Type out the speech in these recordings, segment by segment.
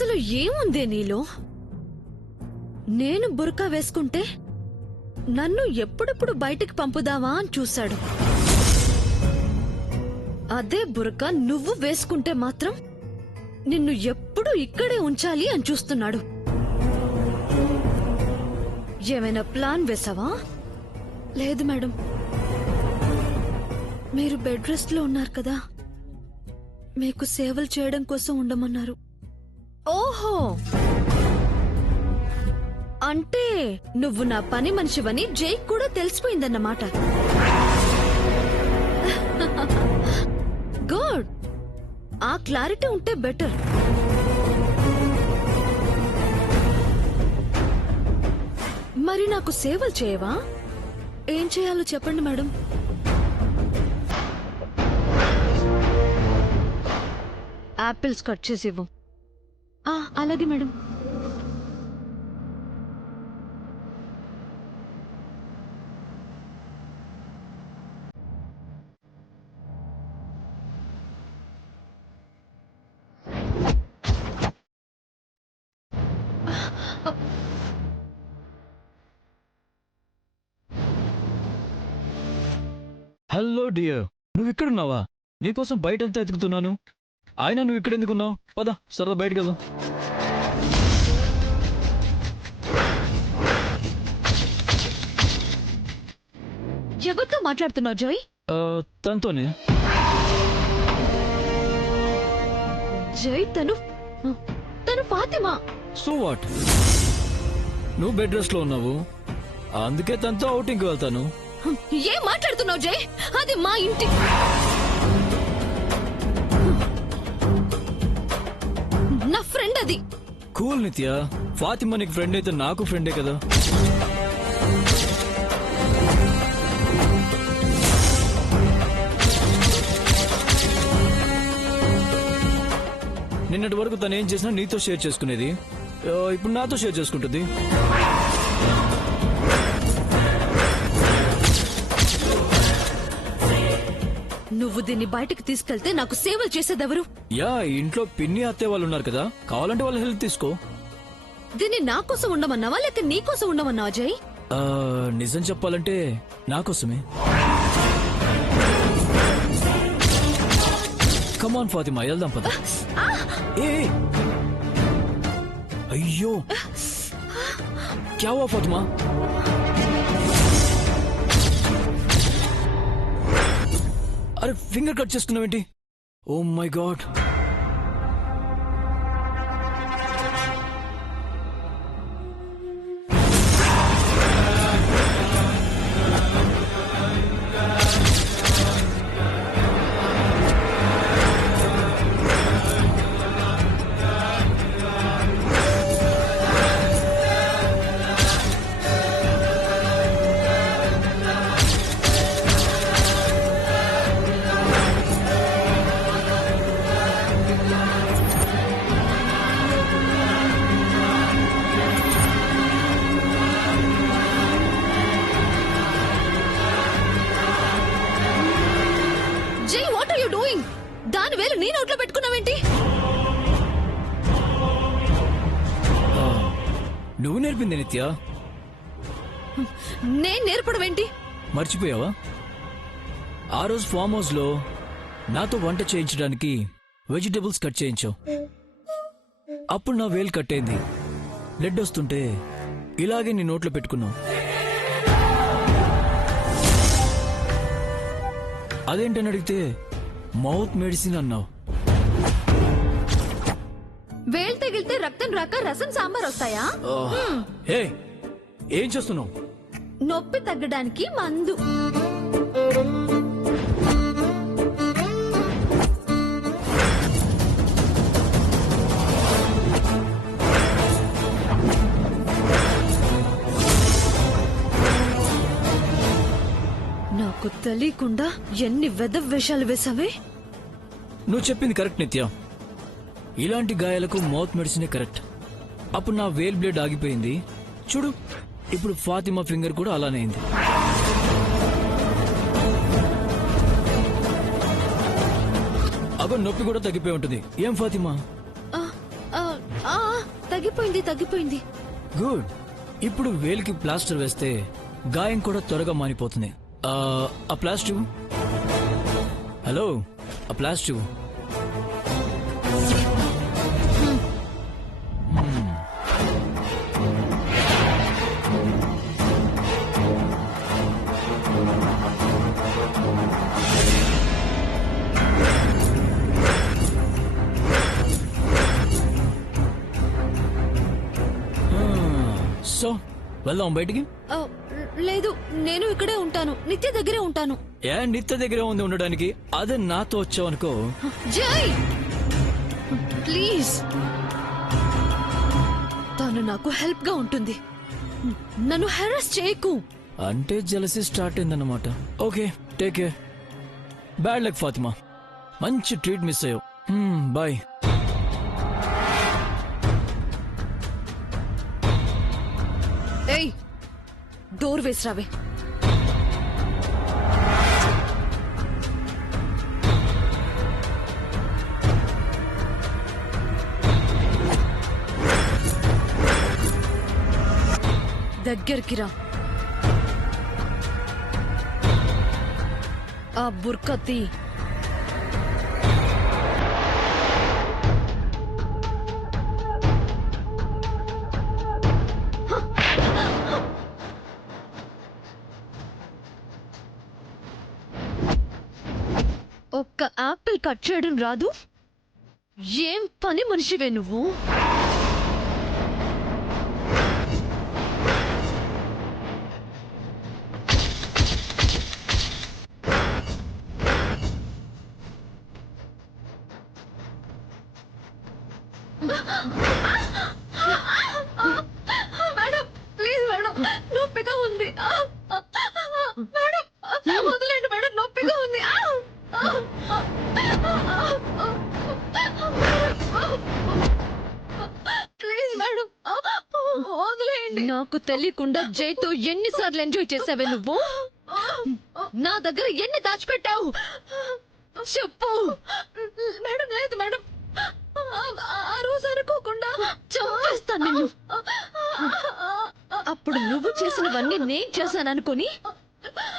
అసలు ఏముందే నీలో? నేను బురకా వేసుకుంటే నన్ను ఎప్పుడెప్పుడు బయటికి పంపుదావా అని చూశాడు. అదే బురకా నువ్వు వేసుకుంటే మాత్రం నిన్ను ఎప్పుడు ఇక్కడే ఉంచాలి అని చూస్తున్నాడు. ఏమైనా ప్లాన్ వేసావా? లేదు మేడం, మీరు బెడ్ రెస్ట్ లో ఉన్నారు కదా, మీకు సేవలు చేయడం కోసం ఉండమన్నారు. ఓహో, అంటే నువ్వు నా పని మనిషివని జైక్ కూడా తెలిసిపోయిందన్నమాట. గుడ్, ఆ క్లారిటీ ఉంటే బెటర్. మరి నాకు సేవలు చేయవా? ఏం చేయాలో చెప్పండి మేడం. యాపిల్స్ కట్ చేసి ఇవ్వు. అలాగే మేడం. హలో డియర్, నువ్వు ఇక్కడున్నావా? నీకోసం బయటంతా ఎతుకుతున్నాను. అయినా నువ్వు ఇక్కడ ఎందుకున్నావు? పద సరదా బయటకు వెళ్దాం. ఎవరితో మాట్లాడుతున్నావు జాయ్? తనతోనే. జై తను ఫాతిమా. So what? నువ్వు బెడ్ రెస్ట్ లో ఉన్నావు, అందుకే తనతో అవుటింగ్కి వెళ్తాను. ఏం మాట్లాడుతున్నావు జై? అది మా ఇంటి. నా ఫ్రెండ్ అది. కూల్ నిత్య, ఫాతిమా నీకు ఫ్రెండ్ అయితే నాకు ఫ్రెండే కదా. నిన్నటి వరకు తను ఏం చేసినా నీతో షేర్ చేసుకునేది, ఇప్పుడు నాతో షేర్ చేసుకుంటుంది. నువ్వు దీన్ని బయటకు తీసుకెళ్తే నాకు సేవలు చేసేదెవరు? యా, ఇంట్లో పిన్ని అత్తయ్య వాళ్ళు ఉన్నారు కదా, కావాలంటే వాళ్ళ హెల్ప్ తీసుకో. దీన్ని నా కోసం ఉండమన్నావా లేక నీ కోసం ఉండమన్నావా జై? నిజం చెప్పాలంటే నాకోసమే. కమాన్ ఫాతిమా, వెళ్దాం పద. అయ్యో, క్యా హువా ఫాతిమా? అరే, ఫింగర్ కట్ చేసుకున్నావేంటి? Oh my god. Jai, what are you doing? దాని వేలు నీ నోట్లో పెట్టుకున్నావేంటి? నువ్వు నేర్పింది నిత్య. నేను నేర్పడం ఏంటి? మర్చిపోయావా? ఆ రోజు ఫామ్ హౌస్ లో నాతో వంట చేయించడానికి వెజిటబుల్స్ కట్ చేయించావు. అప్పుడు నా వేలు కట్ అయింది. బ్లడ్ వస్తుంటే ఇలాగే నీ నోట్లో పెట్టుకున్నావు. అదేంటని అడిగితే మౌత్ మెడిసిన్ అన్నావు. వేలు తగిలితే రక్తం రాక రసం సాంబార్ వస్తాయా? హే, ఏం చేస్తున్నావు? నొప్పి తగ్గడానికి మందు. నాకు తెలియకుండా ఎన్ని వెదవ్ వేషాలు వేసావే. నువ్వు చెప్పింది కరెక్ట్ నిత్య. ఇలాంటి గాయాలకు మౌత్ మెడిసినే కరెక్ట్. అప్పుడు నా వేల్ బ్లేడ్ ఆగిపోయింది చూడు. ఇప్పుడు ఫాతిమా ఫింగర్ కూడా అలానే అయింది. అగో, నొప్పి కూడా తగ్గిపోయి ఉంటుంది. ఏం ఫాతిమా? తగ్గిపోయింది గుడ్. ఇప్పుడు వేలికి ప్లాస్టర్ వేస్తే గాయం కూడా త్వరగా మానిపోతుంది. ఆ ప్లాస్టర్. హలో, ఆ ప్లాస్టర్. సో వెళ్దాం బయటికి. ఆ, లేదు, నేను ఇక్కడే ఉంటాను. నిత్య దగ్గరే ఉంటాను. నిత్య దగ్గర ఉంది ఉండడానికి. అదే నాతో వచ్చావనుకో. జై, ప్లీజ్, తను నాకు హెల్ప్ గా ఉంటుంది. నన్ను హెరాస్ చేయకు. అంటే జలసి స్టార్ట్ అయిందన్నమాట. Okay, take care. Bad luck Fatima. మంచి ట్రీట్ మిస్ అయ్యావు. బాయ్. ఏయ్, డోర్ వేసిరావే. దగ్గరికి రా. ఆ బుర్కా తీ. ఒక్క యాపిల్ కట్ చేయడం రాదు? ఏం పని మనిషివే నువ్వు? మేడం, ప్లీజ్ మేడం, నొప్పిగా ఉంది. మేడం, వదిలేండి మేడం, నొప్పిగా ఉంది. ప్లీజ్ మేడం, వదిలేయండి. నాకు తెలియకుండా జైతో ఎన్నిసార్లు ఎంజాయ్ చేసావే నువ్వు? నా దగ్గర ఎన్ని దాచిపెట్టావు చెప్పు. మేడం, లేదు మేడం, ఆ రోజు అనుకోకుండా చంపేస్తాను నిన్ను. అప్పుడు నువ్వు చేసినవన్నీ నేను చేశాననుకుని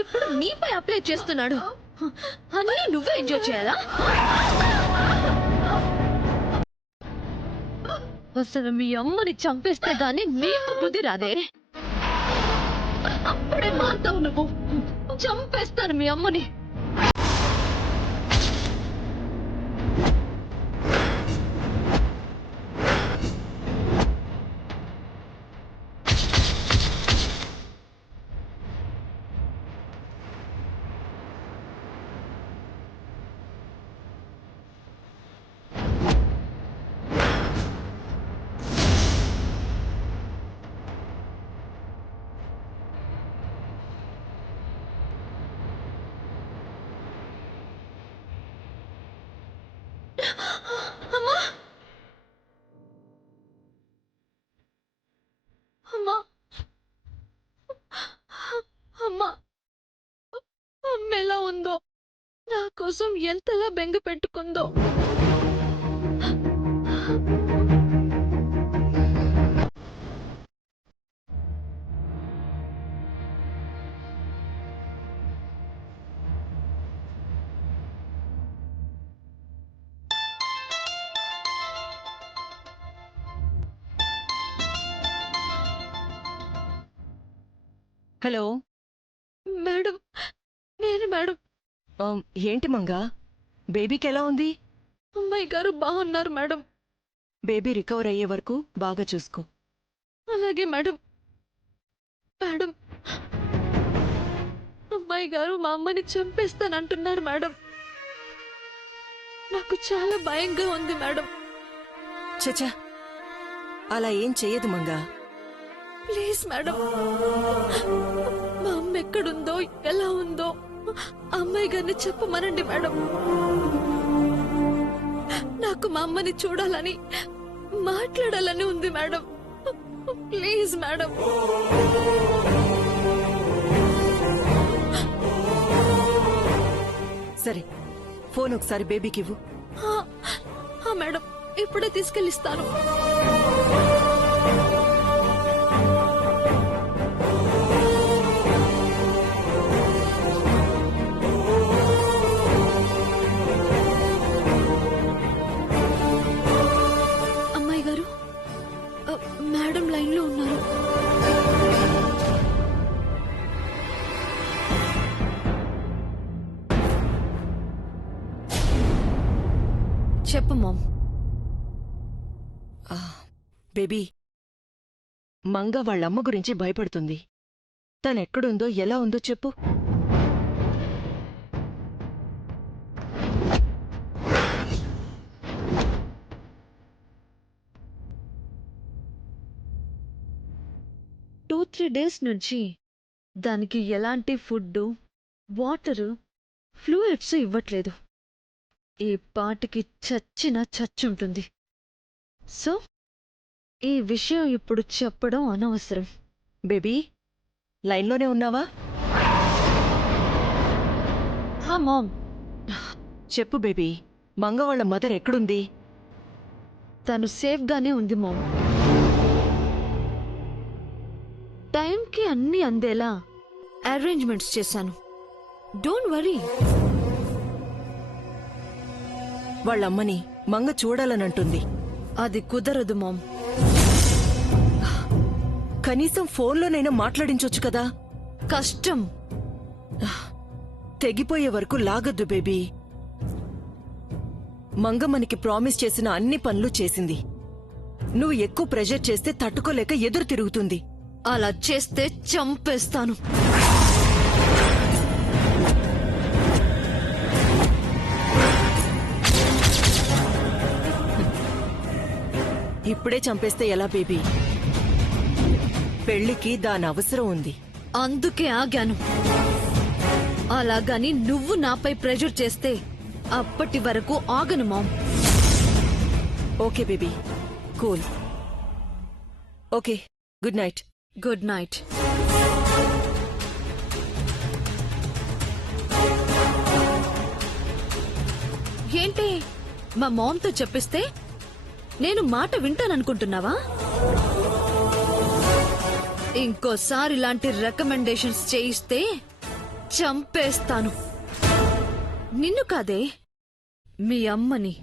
ఇప్పుడు నీపై అప్లై చేస్తున్నాడు. అన్నీ నువ్వే ఎంజాయ్ చేయాలా? అసలు మీ అమ్మని చంపేస్తే గానీ నీకు బుద్ధి రాదే. అప్పుడే మారుతావు నువ్వు. చంపేస్తాను మీ అమ్మని. అమ్మా, అమ్మా, అమ్మా, అమ్మ ఎలా ఉందో, నా కోసం ఎంతలా బెంగ పెట్టుకుందో. హలో మేడం, నేను మేడం. ఏంటి మంగా, బేబీకి ఎలా ఉంది? అమ్మాయి గారు బాగున్నారు మేడం. బేబీ రికవర్ అయ్యే వరకు బాగా చూసుకో. అలాగే మేడం. మేడం, అమ్మాయి గారు మా అమ్మని చంపేస్తానంటున్నారు మేడం. నాకు చాలా భయంగా ఉంది మేడం. చచా, అలా ఏం చెయ్యదు మంగా. ప్లీజ్ మేడం, మా అమ్మ ఎక్కడుందో, ఎలా ఉందో అమ్మాయి గారిని చెప్పమనండి మేడం. నాకు మా అమ్మని చూడాలని, మాట్లాడాలని ఉంది మేడం. Please madam. సరే, ఫోన్ ఒకసారి బేబీకి ఇవ్వు. మేడం, ఇప్పుడే తీసుకెళ్ళిస్తాను. చెప్పు మామ్. బేబీ, మంగ వాళ్ళమ్మ గురించి భయపడుతుంది. తనెక్కడుందో ఎలా ఉందో చెప్పు. టూ 3 డేస్ నుంచి దానికి ఎలాంటి ఫుడ్, వాటరు, ఫ్లూయిడ్స్ ఇవ్వట్లేదు. ఈ పాటికి చచ్చుంటుంది. సో ఈ విషయం ఇప్పుడు చెప్పడం అనవసరం. బేబీ, లైన్లోనే ఉన్నావా? హా మామ్. చెప్పు బేబీ, మంగ వాళ్ళ మదర్ ఎక్కడుంది? తను సేఫ్గానే ఉంది మామ్. టైంకి అన్నీ అందేలా అరేంజ్మెంట్స్ చేశాను. Don't worry. వాళ్ళమ్మని మంగ చూడాలనంటుంది. అది కుదరదు మామ్. కనీసం ఫోన్లోనైనా మాట్లాడించొచ్చు కదా. కష్టం. తెగిపోయే వరకు లాగద్దు బేబీ. మంగ మనకి ప్రామిస్ చేసిన అన్ని పనులు చేసింది. నువ్వు ఎక్కువ ప్రెషర్ చేస్తే తట్టుకోలేక ఎదురు తిరుగుతుంది. అలా చేస్తే చంపేస్తాను. ఇప్పుడే చంపేస్తే ఎలా బేబీ? పెళ్లికి దాని అవసరం ఉంది. అందుకే ఆగాను. అలాగని నువ్వు నాపై ప్రెషర్ చేస్తే అప్పటి వరకు ఆగను mom. Okay baby, cool. Okay, good night. Good night. ఏంటి మా మామ్తో చెప్పిస్తే నేను మాట వింటాననుకుంటున్నావా? ఇంకోసారి ఇలాంటి రికమెండేషన్స్ చేయిస్తే చంపేస్తాను. నిన్ను కాదే, మీ అమ్మని.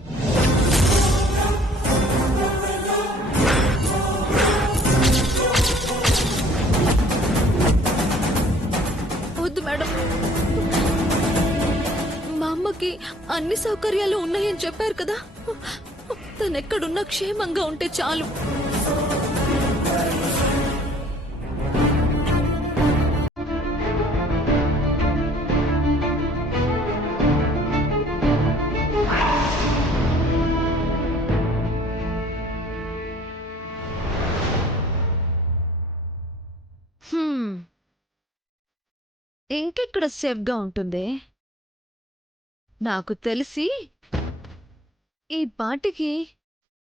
వద్దు మేడం. మా అమ్మకి అన్ని సౌకర్యాలు ఉన్నాయని చెప్పారు కదా. తనెక్కడున్నా క్షేమంగా ఉంటే చాలు. ఇంకెక్కడ సేఫ్గా ఉంటుంది? నాకు తెలిసి ఈ పాటికి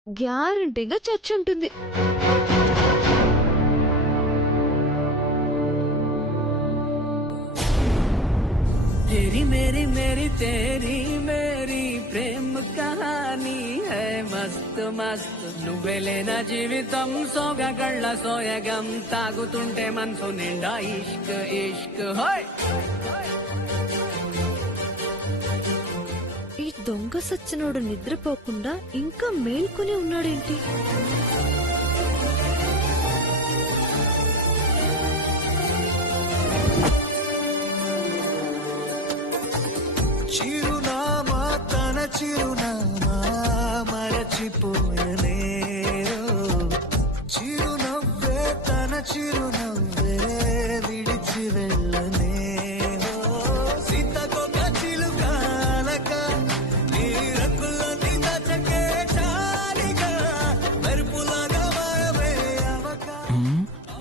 గ్యారంటీగా చచ్చుంటుంది. तेरी मेरी मेरी तेरी मेरी प्रेम कहानी है मस्त मस्त నువ్వెలేనా జీవితం సోగగళ్ళ సోయగం తాగుతుంటే మనసు నిండా ఇష్క్ ఇష్క్ హోయ్. ఈ దొంగ సచ్చినోడు నిద్రపోకుండా ఇంకా మేల్కొని ఉన్నాడేంటి? చిరునామా తన చిరునామా మరచిపోయనే, చిరునవ్వే తన చిరునవ్వే విడిచి వెళ్ళనే. సీతకొక చిలుకాలక నీ రంగులన్నీ దచకే చాలిగా మెరుపులాగా మాయమే అవక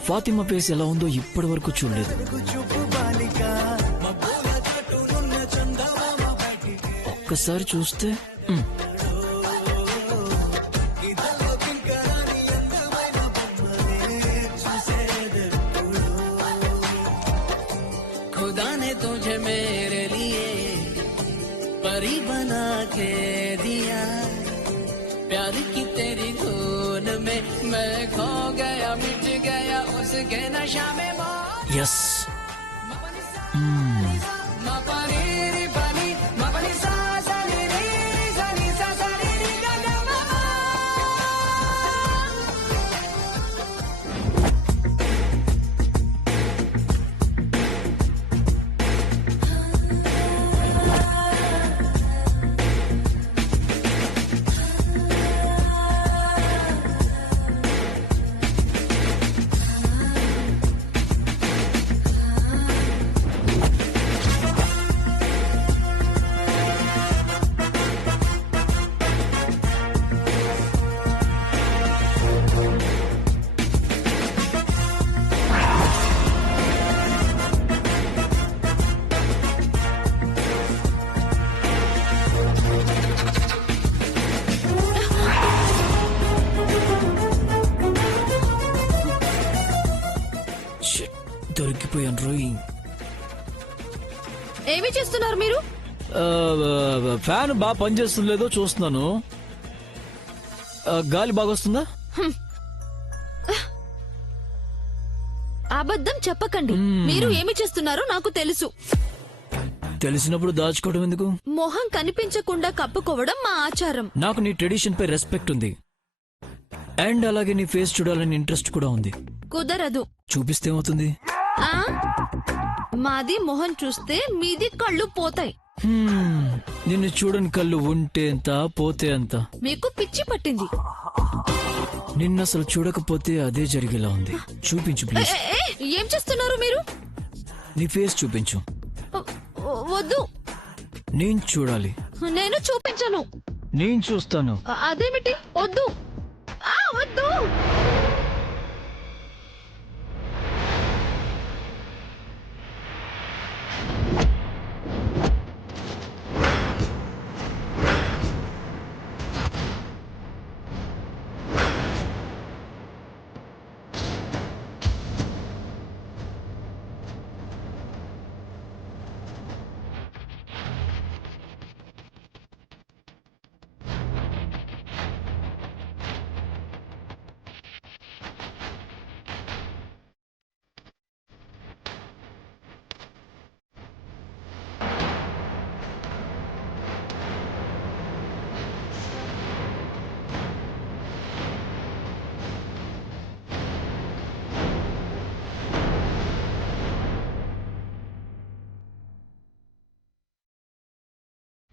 ఫాతిమా ఫేస్ ఎలా ఉందో ఇప్పటి వరకు చూడలేదు. చూపు బాలిక మబ్బుల చాటునున్న చందమామ బయటికి ఒక్కసారి చూస్తే ఇదలో కింకరాని అందమైన బొమ్మలే చూసేదెప్పుడు. खुदा ने तुझे मेरे लिए परी बना के दिया, प्यार की तेरी धुन में मैं खो गया मिट गया उसके नशा में ఎస్ मपरी बनी मपनी सा सा री री सा नी सा सा री री गा गा मा मा. మర్చిపోయాను రోయ్. ఏమి చేస్తున్నారు మీరు? ఫ్యాన్ బాగా పనిచేస్తుందో లేదో చూస్తున్నాను. గాలి బాగా వస్తుందా? అబద్ధం చెప్పకండి. మీరు ఏమి చేస్తున్నారో నాకు తెలుసు. తెలిసినప్పుడు దాచుకోవడం ఎందుకు? మొహం కనిపించకుండా కప్పుకోవడం మా ఆచారం. నాకు నీ ట్రెడిషన్ పై రెస్పెక్ట్ ఉంది, అండ్ అలాగే నీ ఫేస్ చూడాలని ఇంట్రెస్ట్ కూడా ఉంది. కుదరదు. చూపిస్తే ఏమవుతుంది? ఆ? మాది మొహం చూస్తే మీది కళ్ళు పోతాయి. నిన్ను చూడని కళ్ళు ఉంటే ఎంత, పోతే అంత. మీకు పిచ్చి పట్టింది. నిన్నసలు చూడకపోతే అదే జరిగేలా ఉంది. చూపించు ప్లీజ్. ఏం చేస్తున్నారు మీరు? నీ ఫేస్ చూపించు. వద్దు, నేను చూడాలి. నేను చూపించను. నేను చూస్తాను. అదేమిటి? వద్దు, వద్దు.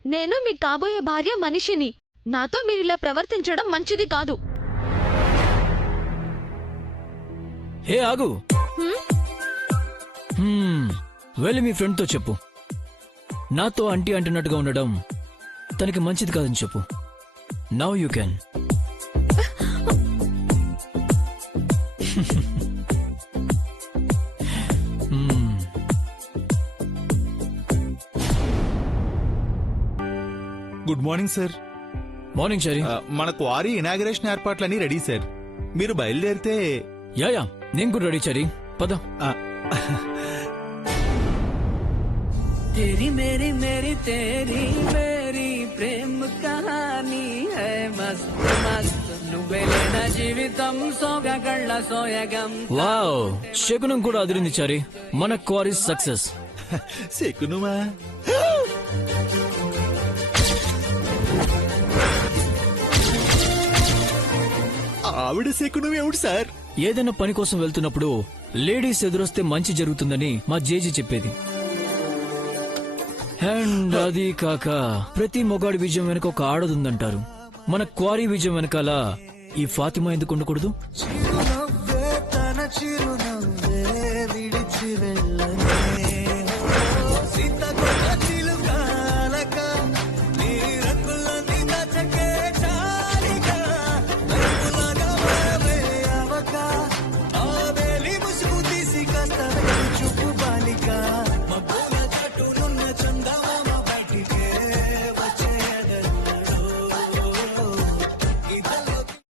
నేను మీ కాబోయే భార్య మనిషిని. నాతో మీరు ఇలా ప్రవర్తించడం మంచిది కాదు. హే ఆగు. వెళ్ళి మీ ఫ్రెండ్ తో చెప్పు, నాతో అంటీ అంటున్నట్టుగా ఉండడం తనకి మంచిది కాదని చెప్పు. Now you can. Good morning sir. Morning Shari. మన క్వారీ ఇనాగరేషన్ ఏర్పాట్లన్నీ రెడీ సార్. మీరు బయలుదేరితే. యా నేను కూడా రెడీ చరీ. పద. तेरी मेरी मेरी तेरी मेरी प्रेम कहानी है मस्त मस्त నువ్వెలేన జీవితం సోగగళ్ళ సోయగం. వావ్, శకునం కూడా అదిరింది చారి. మన క్వారీ సక్సెస్. శకునుమా? ఆవిడ శకునం ఏమిటి సార్? ఏదైనా పని కోసం వెళ్తున్నప్పుడు లేడీస్ ఎదురొస్తే మంచి జరుగుతుందని మా జేజీ చెప్పేది. అండ్ అది కాక ప్రతి మొగాడి విజయం వెనక ఒక ఆడదుందంటారు. మన క్వారీ విజయం వెనకాల ఈ ఫాతిమా ఎందుకు ఉండకూడదు? చిరునవ్వే తన చిరునవ్వే విడిచి వెళ్ళని